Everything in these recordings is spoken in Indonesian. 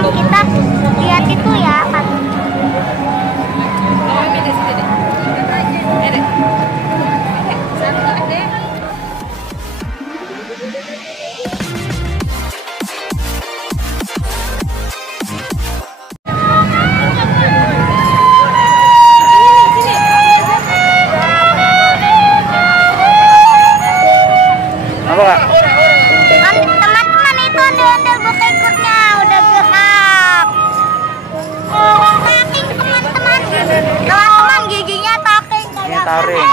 yang kita lihat itu ya kan. Teman-teman itu ondel-ondel buka ikutnya udah gerak. Taking teman-teman. Teman-teman giginya taking kayak taring.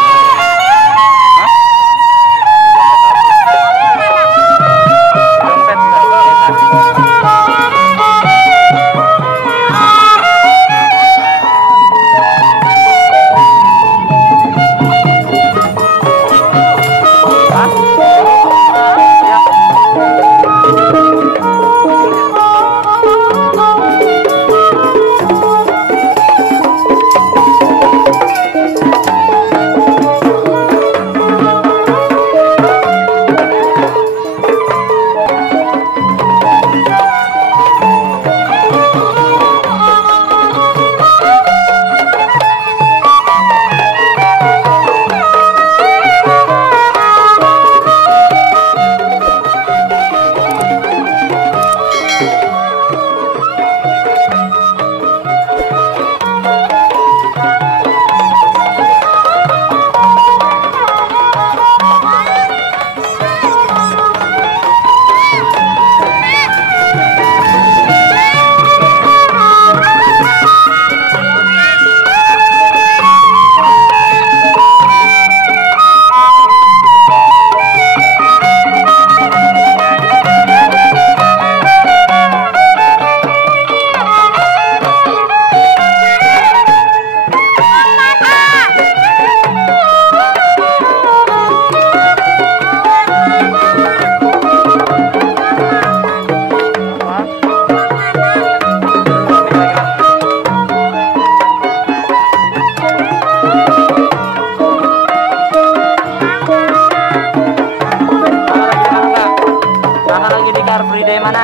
Mana?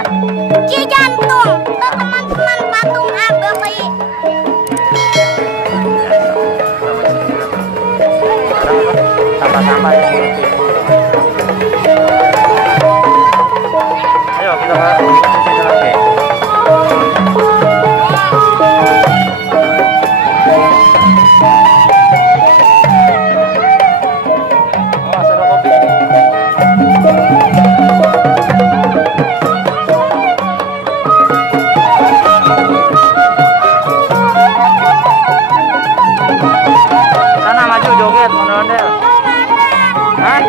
Cijantung. Teman-teman patung ABI. Sama-sama ya. Ayo kita ke sini lagi. Oh, ada kopi. Sana maju joget mondel-ondel. Hah?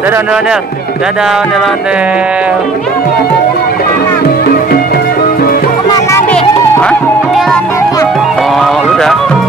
Dadah ondel-ondel. Dadah ondel-ondel. Kemana, Be? Hah? Ondel-ondelnya. Oh, udah.